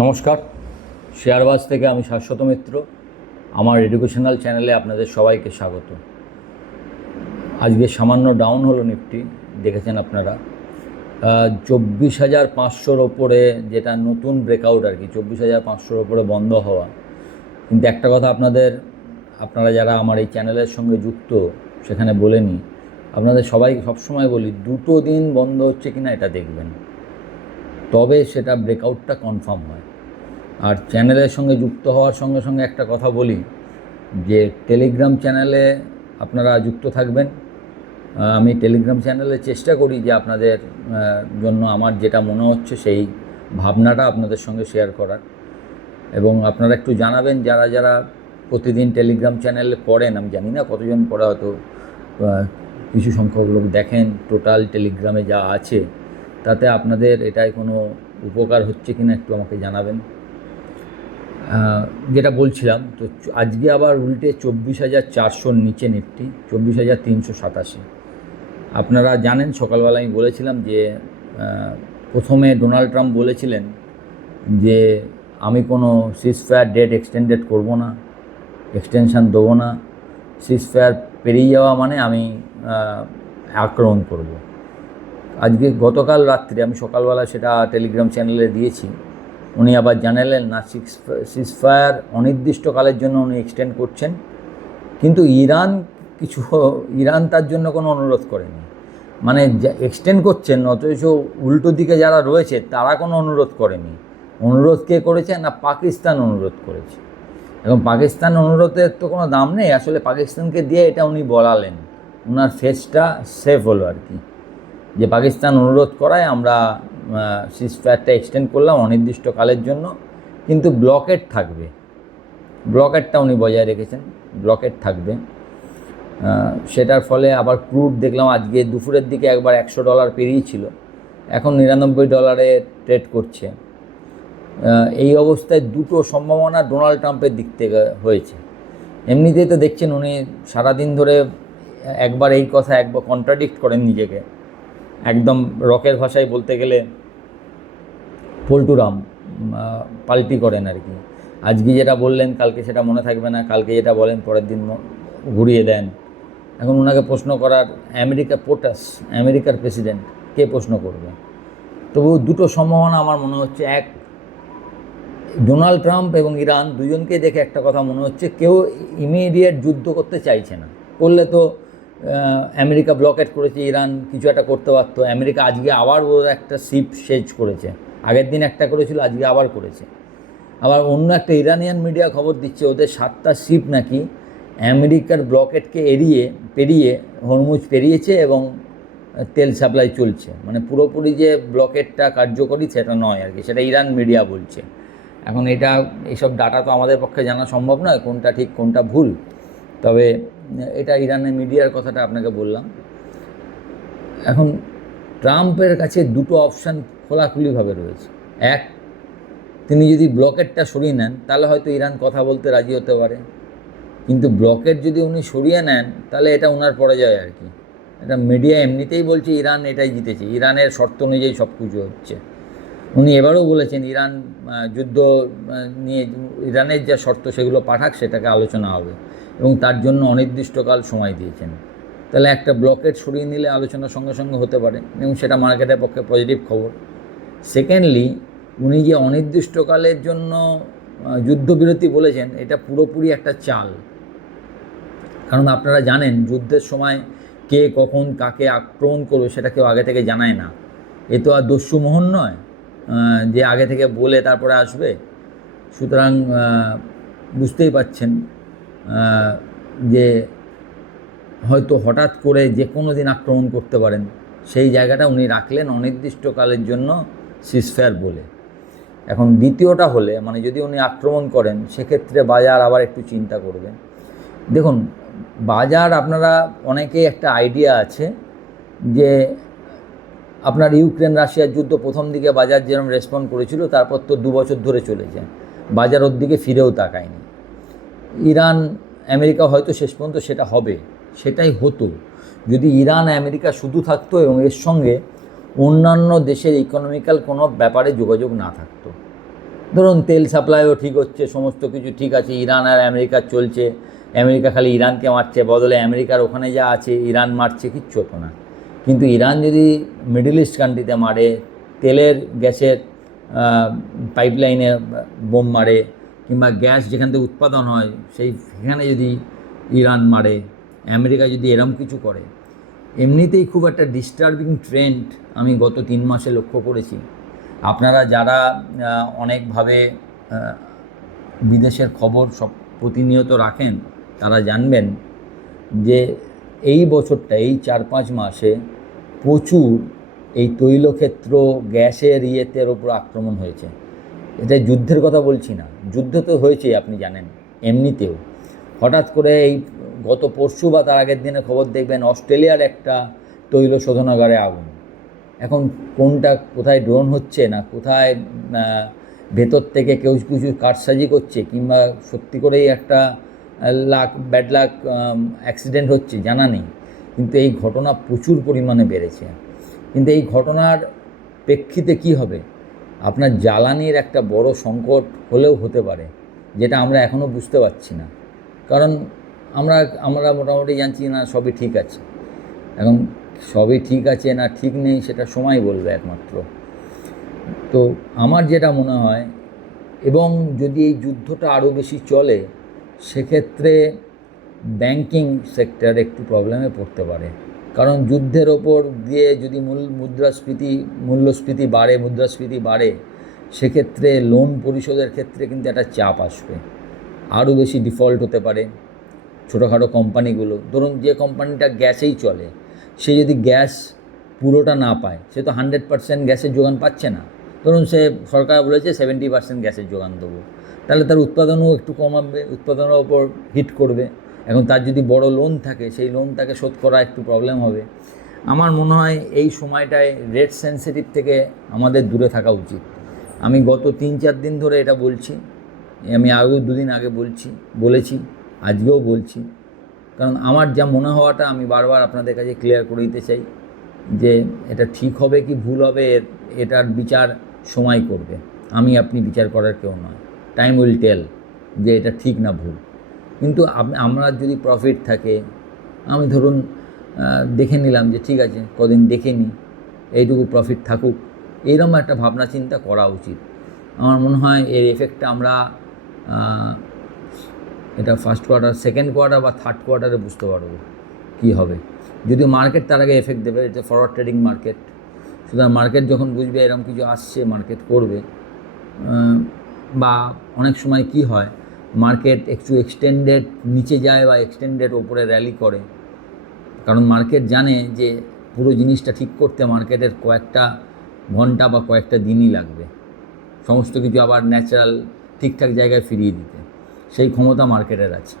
নমস্কার, শেয়ারবাজ থেকে আমি শাশ্বত মিত্র। আমার এডুকেশনাল চ্যানেলে আপনাদের সবাইকে স্বাগত। আজকে সামান্য ডাউন হলো নিফটি, দেখেছেন আপনারা। 24,500-র ওপরে, যেটা নতুন ব্রেকআউট আর কি, 24,500-র ওপরে বন্ধ হওয়া। কিন্তু একটা কথা আপনারা যারা আমার এই চ্যানেলের সঙ্গে যুক্ত, সেখানে বলে নিই, আপনাদের সবাই সবসময় বলি, দুটো দিন বন্ধ হচ্ছে কিনা এটা দেখবেন, তবে সেটা ব্রেকআউটটা কনফার্ম হয়। আর চ্যানেলের সঙ্গে যুক্ত হওয়ার সঙ্গে সঙ্গে একটা কথা বলি, যে টেলিগ্রাম চ্যানেলে আপনারা যুক্ত থাকবেন। আমি টেলিগ্রাম চ্যানেলে চেষ্টা করি যে আপনাদের জন্য আমার যেটা মনে হচ্ছে সেই ভাবনাটা আপনাদের সঙ্গে শেয়ার করার। এবং আপনারা একটু জানাবেন যারা যারা প্রতিদিন টেলিগ্রাম চ্যানেলে পড়েন, আমি জানি না কতজন পড়ে, হয়তো কিছু সংখ্যক লোক দেখেন টোটাল টেলিগ্রামে যা আছে, তাতে আপনাদের এটায় কোনো উপকার হচ্ছে কিনা একটু আমাকে জানাবেন। যেটা বলছিলাম, তো আজকে আবার উল্টে 24,400-র নিচে নিফটি, 24,387। আপনারা জানেন সকালবেলা আমি বলেছিলাম যে প্রথমে ডোনাল্ড ট্রাম্প বলেছিলেন যে আমি কোনো সিজফায়ার ডেট এক্সটেন্ডেড করব না, এক্সটেনশান দেবো না, সিজফায়ার পেরিয়ে যাওয়া মানে আমি আক্রমণ করব। আজকে গতকাল রাত্রে আমি সকালবেলা সেটা টেলিগ্রাম চ্যানেলে দিয়েছি, উনি আবার জানালেন না, সিজফায়ার অনির্দিষ্টকালের জন্য উনি এক্সটেন্ড করছেন। কিন্তু ইরান তার জন্য কোনো অনুরোধ করেনি, মানে এক্সটেন্ড করছেন, অথচ উল্টো দিকে যারা রয়েছে তারা কোনো অনুরোধ করেনি। অনুরোধ কে করেছে? না, পাকিস্তান অনুরোধ করেছে। এখন পাকিস্তান অনুরোধের তো কোনো দাম নেই, আসলে পাকিস্তানকে দিয়ে এটা উনি বলালেন, ওনার ফেসটা সেফ হলো আর কি, যে পাকিস্তান অনুরোধ করায় আমরা সিজফায়ারটা এক্সটেন্ড করলাম অনির্দিষ্টকালের জন্য, কিন্তু ব্লকেড থাকবে। ব্লকেডটা উনি বজায় রেখেছেন, ব্লকেড থাকবে। সেটার ফলে আবার ক্রুড দেখলাম আজকে দুপুরের দিকে একবার $100 পেরিয়েছিল, এখন $99 ট্রেড করছে। এই অবস্থায় দুটো সম্ভাবনা ডোনাল্ড ট্রাম্পের দিক থেকে হয়েছে। এমনিতেই তো দেখছেন উনি সারাদিন ধরে একবার এই কথা একবার কন্ট্রাডিক্ট করেন নিজেকে, একদম রকের ভাষায় বলতে গেলে পল্টুরাম পাল্টি করেন আর কি। আজকে যেটা বললেন কালকে সেটা মনে থাকবে না, কালকে যেটা বলেন পরের দিন ঘুরিয়ে দেন। এখন ওনাকে প্রশ্ন করার আমেরিকার প্রেসিডেন্ট, কে প্রশ্ন করবে? তবু দুটো সম্ভাবনা আমার মনে হচ্ছে, এক, ডোনাল্ড ট্রাম্প এবং ইরান দুজনকে দেখে একটা কথা মনে হচ্ছে, কেউ ইমিডিয়েট যুদ্ধ করতে চাইছে না। করলে তো আমেরিকা ব্লকেট করেছে, ইরান কিছু একটা করতে পারতো। আমেরিকা আজকে আবার ওর একটা শিপ সেজ করেছে, আগের দিন একটা করেছিল, আজকে আবার করেছে। আবার অন্য একটা ইরানিয়ান মিডিয়া খবর দিচ্ছে ওদের 7টা শিপ নাকি আমেরিকার ব্লকেটকে পেরিয়ে হরমুজ পেরিয়েছে এবং তেল সাপ্লাই চলছে। মানে পুরোপুরি যে ব্লকেটটা কার্যকরী সেটা নয় আর কি, সেটা ইরান মিডিয়া বলছে। এখন এইসব ডাটা তো আমাদের পক্ষে জানা সম্ভব নয়, কোনটা ঠিক কোনটা ভুল, তবে এটা ইরানের মিডিয়ার কথাটা আপনাকে বললাম। এখন ট্রাম্পের কাছে দুটো অপশান খোলাখুলিভাবে রয়েছে। এক, তিনি যদি ব্লকেটটা সরিয়ে নেন তাহলে হয়তো ইরান কথা বলতে রাজি হতে পারে, কিন্তু ব্লকেট যদি উনি সরিয়ে নেন তাহলে এটা ওনার পরাজয় আর কি। এটা মিডিয়া এমনিতেই বলছে ইরান এটাই জিতেছে, ইরানের শর্ত অনুযায়ী সব কিছু হচ্ছে। উনি এবারও বলেছেন ইরান যুদ্ধ নিয়ে ইরানের যা শর্ত সেগুলো পাঠাক, সেটাকে আলোচনা হবে, এবং তার জন্য অনির্দিষ্টকাল সময় দিয়েছেন। তাহলে একটা ব্লকেট সরিয়ে নিলে আলোচনার সঙ্গে সঙ্গে হতে পারে, এবং সেটা মার্কেটের পক্ষে পজিটিভ খবর। সেকেন্ডলি, উনি যে অনির্দিষ্টকালের জন্য যুদ্ধবিরতি বলেছেন, এটা পুরোপুরি একটা চাল। কারণ আপনারা জানেন যুদ্ধের সময় কে কখন কাকে আক্রমণ করবে সেটা কেউ আগে থেকে জানায় না। এ তো আর দস্যু মোহন নয় যে আগে থেকে বলে তারপরে আসবে। সুতরাং বুঝতেই পাচ্ছেন যে হয়তো হঠাৎ করে যে কোনো দিন আক্রমণ করতে পারেন, সেই জায়গাটা উনি রাখলেন অনির্দিষ্টকালের জন্য সিজফায়ার বলে। এখন দ্বিতীয়টা হলে, মানে যদি উনি আক্রমণ করেন, সেক্ষেত্রে বাজার আবার একটু চিন্তা করবেন। দেখুন, বাজার আপনারা অনেকেই একটা আইডিয়া আছে যে আপনার ইউক্রেন রাশিয়ার যুদ্ধ প্রথম দিকে বাজার যেরকম রেসপন্ড করেছিল, তারপর তো 2 বছর ধরে চলেছে, বাজার ওর দিকে ফিরেও তাকায়নি। ইরান আমেরিকা হয়তো শেষ পর্যন্ত সেটা হবে, সেটাই হতো যদি ইরান আমেরিকা শুধু থাকতো এবং এর সঙ্গে অন্যান্য দেশের ইকোনমিক্যাল কোনো ব্যাপারে যোগাযোগ না থাকতো। ধরুন তেল সাপ্লাইও ঠিক হচ্ছে, সমস্ত কিছু ঠিক আছে, ইরান আর আমেরিকার চলছে, আমেরিকা খালি ইরানকে মারছে, বদলে আমেরিকার ওখানে যা আছে ইরান মারছে, কিচ্ছু হতো না। কিন্তু ইরান যদি মিডল ইস্ট কান্ট্রিতে মারে, তেলের গ্যাসের পাইপলাইনে বোম মারে, কিংবা গ্যাস যেখান থেকে উৎপাদন হয় সেখানে যদি ইরান মারে, আমেরিকা যদি এরম কিছু করে, এমনিতেই খুব একটা ডিস্টার্বিং ট্রেন্ড আমি গত 3 মাসে লক্ষ্য করেছি। আপনারা যারা অনেকভাবে বিদেশের খবর সব প্রতিনিয়ত রাখেন, তারা জানবেন যে এই বছরটা, এই 4-5 মাসে প্রচুর এই তৈলক্ষেত্র, গ্যাসের ইয়েতের ওপর আক্রমণ হয়েছে। এটা যুদ্ধের কথা বলছি না, যুদ্ধ তো হয়েছেই আপনি জানেন, এমনিতেও হঠাৎ করে এই গত পরশু বা তার আগের দিনে খবর দেখবেন অস্ট্রেলিয়ার একটা তৈল শোধনাগারে আগুন। এখন কোনটা কোথায় ড্রোন হচ্ছে না কোথায় ভেতর থেকে কেউ কিছু কারসাজি করছে, কিংবা সত্যি করেই একটা ব্যাড লাক অ্যাক্সিডেন্ট হচ্ছে জানা নেই, কিন্তু এই ঘটনা প্রচুর পরিমাণে বেড়েছে। কিন্তু এই ঘটনার প্রেক্ষিতে কি হবে, আপনার জ্বালানির একটা বড় সংকট হলেও হতে পারে, যেটা আমরা এখনও বুঝতে পারছি না। কারণ আমরা মোটামুটি জানছি না সবই ঠিক আছে। এখন সবই ঠিক আছে না ঠিক নেই সেটা সময় বলবে একমাত্র। তো আমার যেটা মনে হয়, এবং যদি এই যুদ্ধটা আরও বেশি চলে, সেক্ষেত্রে ব্যাংকিং সেক্টর একটু প্রবলেমে পড়তে পারে। কারণ যুদ্ধের ওপর দিয়ে যদি মুদ্রাস্ফীতি বাড়ে, সেক্ষেত্রে লোন পরিশোধের ক্ষেত্রে কিন্তু একটা চাপ আসবে, আরও বেশি ডিফল্ট হতে পারে ছোটোখাটো কোম্পানিগুলো। ধরুন যে কোম্পানিটা গ্যাসেই চলে, সে যদি গ্যাস পুরোটা না পায়, সে তো 100% গ্যাসের যোগান পাচ্ছে না। ধরুন সে সরকার বলেছে 70% গ্যাসের যোগান দেবো, তাহলে তার উৎপাদনও একটু কমাবে, উৎপাদনের ওপর হিট করবে। এখন তার যদি বড় লোন থাকে, সেই লোন তাকে শোধ করা একটু প্রবলেম হবে। আমার মনে হয় এই সময়টায় রেট সেন্সিটিভ থেকে আমাদের দূরে থাকা উচিত। আমি গত 3-4 দিন ধরে এটা বলছি, আমি আগেও 2 দিন আগে বলেছি, আজকেও বলছি। কারণ আমার যা মনে হওয়াটা আমি বারবার আপনাদের কাছে ক্লিয়ার করে দিতে চাই যে এটা ঠিক হবে কি ভুল হবে, এটার বিচার সময় করবে। আপনি বিচার করার কেউ নয়। টাইম উইল টেল যে এটা ঠিক না ভুল। কিন্তু আমরা যদি প্রফিট থাকে, আমি ধরুন দেখে নিলাম যে ঠিক আছে কদিন দেখে নিই, এইটুকু প্রফিট থাকুক, এইরকম একটা ভাবনা চিন্তা করা উচিত। আমার মনে হয় এর এফেক্টটা আমরা এটা ফার্স্ট কোয়ার্টার, সেকেন্ড কোয়ার্টার বা থার্ড কোয়ার্টারে বুঝতে পারবো কী হবে। যদিও মার্কেট তার আগে এফেক্ট দেবে, এটা ফরওয়ার্ড ট্রেডিং মার্কেট। সুতরাং মার্কেট যখন বুঝবে এরকম কিছু আসছে, মার্কেট করবে। বা অনেক সময় কি হয়, মার্কেট একটু এক্সটেন্ডেড নিচে যায় বা এক্সটেন্ডেড ওপরে র্যালি করে, কারণ মার্কেট জানে যে পুরো জিনিসটা ঠিক করতে মার্কেটের কয়েকটা ঘন্টা বা কয়েকটা দিনই লাগবে সমস্ত কিছু আবার ন্যাচারাল ঠিকঠাক জায়গায় ফিরিয়ে দিতে। সেই ক্ষমতা মার্কেটের আছে।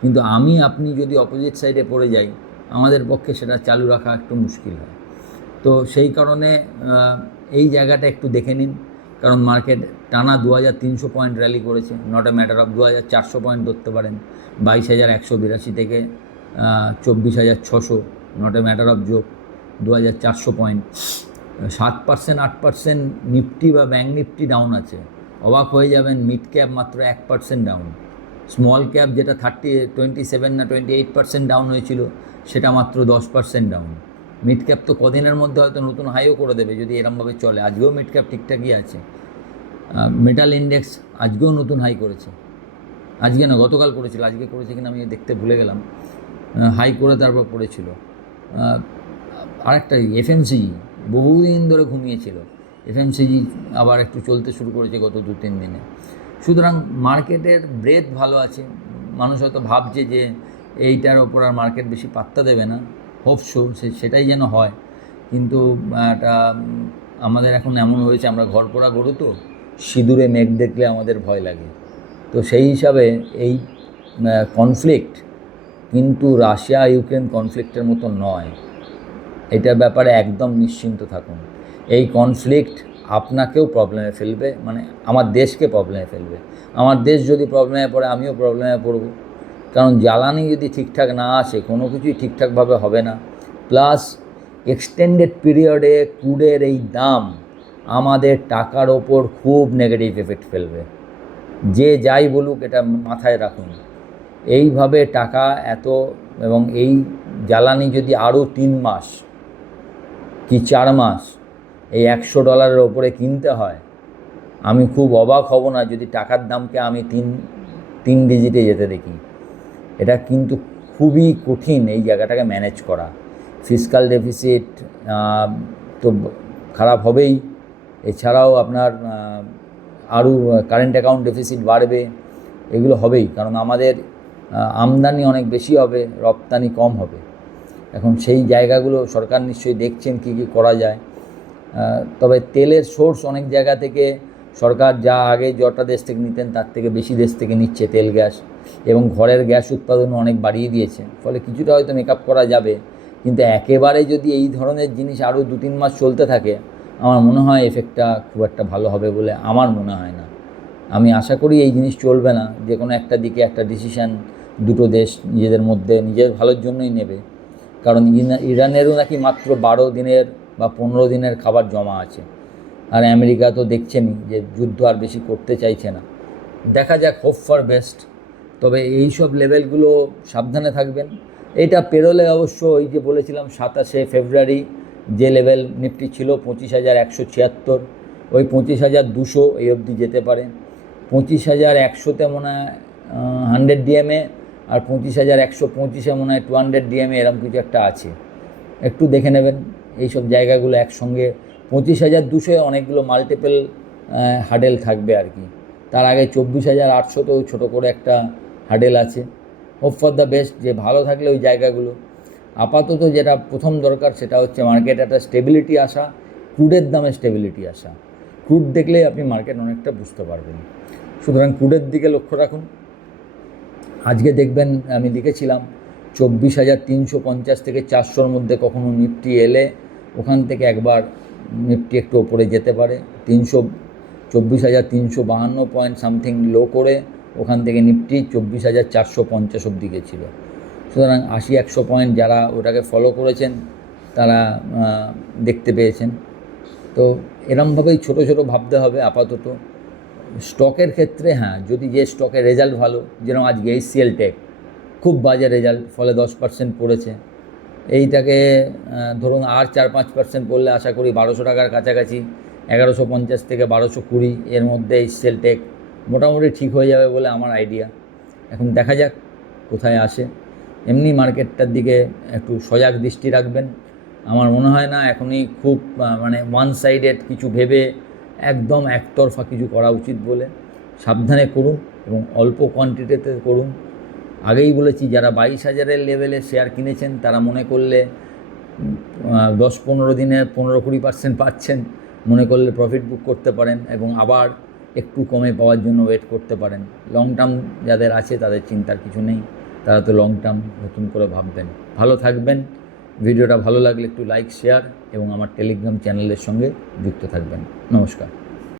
কিন্তু আপনি যদি অপোজিট সাইডে পড়ে যাই, আমাদের পক্ষে সেটা চালু রাখা একটু মুশকিল হয়। তো সেই কারণে এই জায়গাটা একটু দেখে নিন। কারণ মার্কেট টানা 2300 পয়েন্ট র্যালি করেছে, not a matter of 2400 point ধরতে পারেন, 22,182 থেকে 24,600, নট এ ম্যাটার অফ যোগ 2400 পয়েন্ট। 7%, 8% নিফটি বা ব্যাঙ্ক নিফটি ডাউন আছে। অবাক হয়ে যাবেন, মিড ক্যাপ মাত্র 1% ডাউন। স্মল ক্যাপ যেটা 27 না 28% ডাউন হয়েছিল, সেটা মাত্র 10% ডাউন। মিড ক্যাপ তো কদিনের মধ্যে হয়তো নতুন হাইও করে দেবে যদি এরমভাবে চলে। আজকেও মিড ক্যাপ ঠিকঠাকই আছে। মেটাল ইন্ডেক্স আজকেও নতুন হাই করেছে, আজকে না গতকাল করেছিল, আজকে করেছে কিনা আমি দেখতে ভুলে গেলাম। হাই করে তারপর পড়েছিল। আরেকটা এফএমসিজি বহুদিন ধরে ঘুমিয়েছিল, এফএমসিজি আবার একটু চলতে শুরু করেছে গত 2-3 দিনে। সুতরাং মার্কেটের ব্রেথ ভালো আছে। মানুষ হয়তো ভাবছে যে এইটার ওপর আর মার্কেট বেশি পাত্তা দেবে না, হোপসো সেটাই যেন হয়। কিন্তু আমাদের এখন এমন হয়েছে, আমরা ঘর পোড়া গরু, তো সিঁদুরে মেঘ দেখলে আমাদের ভয় লাগে। তো সেই হিসাবে এই কনফ্লিক্ট কিন্তু রাশিয়া ইউক্রেন কনফ্লিক্টের মতো নয়, এটার ব্যাপারে একদম নিশ্চিন্ত থাকুন। এই কনফ্লিক্ট আপনাকেও প্রবলেমে ফেলবে, মানে আমার দেশকে প্রবলেমে ফেলবে। আমার দেশ যদি প্রবলেমে পড়ে, আমিও প্রবলেমে পড়ব। কারণ জ্বালানি যদি ঠিকঠাক না আসে, কোনো কিছুই ঠিকঠাকভাবে হবে না। প্লাস এক্সটেন্ডেড পিরিয়ডে ক্রুডের এই দাম আমাদের টাকার ওপর খুব নেগেটিভ এফেক্ট ফেলবে। যে যাই বলুক এটা মাথায় রাখুন। এইভাবে টাকা এত, এবং এই জ্বালানি যদি আরও 3 মাস কি 4 মাস এই $100 ওপরে কিনতে হয়, আমি খুব অবাক হব না যদি টাকার দামকে আমি তিন ডিজিটে যেতে দেখি। এটা কিন্তু খুবই কঠিন এই জায়গাটাকে ম্যানেজ করা। ফিসকাল ডেফিসিট তো খারাপ হবেই, এছাড়াও আপনার আরও কারেন্ট অ্যাকাউন্ট ডেফিসিট বাড়বে, এগুলো হবেই, কারণ আমাদের আমদানি অনেক বেশি হবে, রপ্তানি কম হবে। এখন সেই জায়গাগুলো সরকার নিশ্চয়ই দেখছেন কী কী করা যায়। তবে তেলের সোর্স অনেক জায়গা থেকে সরকার যা আগে যটা দেশ থেকে নিতেন তার থেকে বেশি দেশ থেকে নিচ্ছে তেল গ্যাস, এবং ঘরের গ্যাস উৎপাদনও অনেক বাড়িয়ে দিয়েছে, ফলে কিছুটা হয়তো মেকআপ করা যাবে। কিন্তু একেবারে যদি এই ধরনের জিনিস আরও 2-3 মাস চলতে থাকে, আমার মনে হয় এফেক্টটা খুব একটা ভালো হবে বলে আমার মনে হয় না। আমি আশা করি এই জিনিস চলবে না, যে কোনো একটা দিকে একটা ডিসিশান দুটো দেশ নিজেদের মধ্যে নিজের ভালোর জন্যই নেবে। কারণ ইরানেরও নাকি মাত্র 12 দিনের বা 15 দিনের খাবার জমা আছে, আর আমেরিকা তো দেখছেনই যে যুদ্ধ আর বেশি করতে চাইছে না। দেখা যাক, হোপ ফর বেস্ট। তবে এই সব লেভেলগুলো সাবধানে থাকবেন। এইটা পেরোলে অবশ্য ওই যে বলেছিলাম 27শে ফেব্রুয়ারি যে লেভেল নিফটি ছিল 25,176, ওই 25,200 এই অবধি যেতে পারে। 25,100তে মনে হয় 100 ডিএমএ, আর 25,125-এ মনে হয় 200 ডিএমএ, এরকম কিছু একটা আছে, একটু দেখে নেবেন এই সব জায়গাগুলো একসঙ্গে। 25,200-এ অনেকগুলো মাল্টিপল হার্ডেল থাকবে আর কি। তার আগে 24,800-তেও ছোটো করে একটা হার্ডেল আছে। হোপ ফর দ্য বেস্ট, যে ভালো থাকলে ওই জায়গাগুলো। আপাতত যেটা প্রথম দরকার সেটা হচ্ছে মার্কেট একটা স্টেবিলিটি আসা, ক্রুডের দামে স্টেবিলিটি আসা। ক্রুড দেখলেই আপনি মার্কেট অনেকটা বুঝতে পারবেন। সুতরাং ক্রুডের দিকে লক্ষ্য রাখুন। আজকে দেখবেন আমি লিখেছিলাম 24,350 থেকে 400-র মধ্যে কখনো নিফটি এলে ওখান থেকে একবার নিফটি একটু ওপরে যেতে পারে। 24,352 পয়েন্ট সামথিং লো করে ওখান থেকে নিফটি 24,450 অবধি গেছিল। সুতরাং 80-100 পয়েন্ট যারা ওটাকে ফলো করেছেন তারা দেখতে পেয়েছেন। তো এরমভাবেই ছোটো ছোটো ভাবতে হবে আপাতত। স্টকের ক্ষেত্রে হ্যাঁ, যদি যে স্টকের রেজাল্ট ভালো, যেরকম আজকে HCL টেক খুব বাজে রেজাল্ট, ফলে 10% পড়েছে। এইটাকে ধরুন আর 4-5% পড়লে আশা করি 1200 টাকার কাছাকাছি, 1150 থেকে 1220 এর মধ্যে HCL টেক মোটামুটি ঠিক হয়ে যাবে বলে আমার আইডিয়া। এখন দেখা যাক কোথায় আসে। এমনি মার্কেটটার দিকে একটু সজাগ দৃষ্টি রাখবেন। আমার মনে হয় না এখনই খুব ওয়ান সাইডেড কিছু ভেবে একদম একতরফা কিছু করা উচিত বলে। সাবধানে করুন এবং অল্প কোয়ান্টিটিতে করুন। আগেই বলেছি, যারা 22,000-এর লেভেলে শেয়ার কিনেছেন তারা মনে করলে 10-15 দিনে 15-20% পাচ্ছেন, মনে করলে প্রফিট বুক করতে পারেন এবং আবার একটু কমে পাওয়ার জন্য ওয়েট করতে পারেন। লং টার্ম যাদের আছে তাদের চিন্তার কিছু নেই, তারা তো লং টার্ম নতুন করে ভাববেন। ভালো থাকবেন। ভিডিওটা ভালো লাগলে একটু লাইক, শেয়ার এবং আমার টেলিগ্রাম চ্যানেলের সঙ্গে যুক্ত থাকবেন। নমস্কার।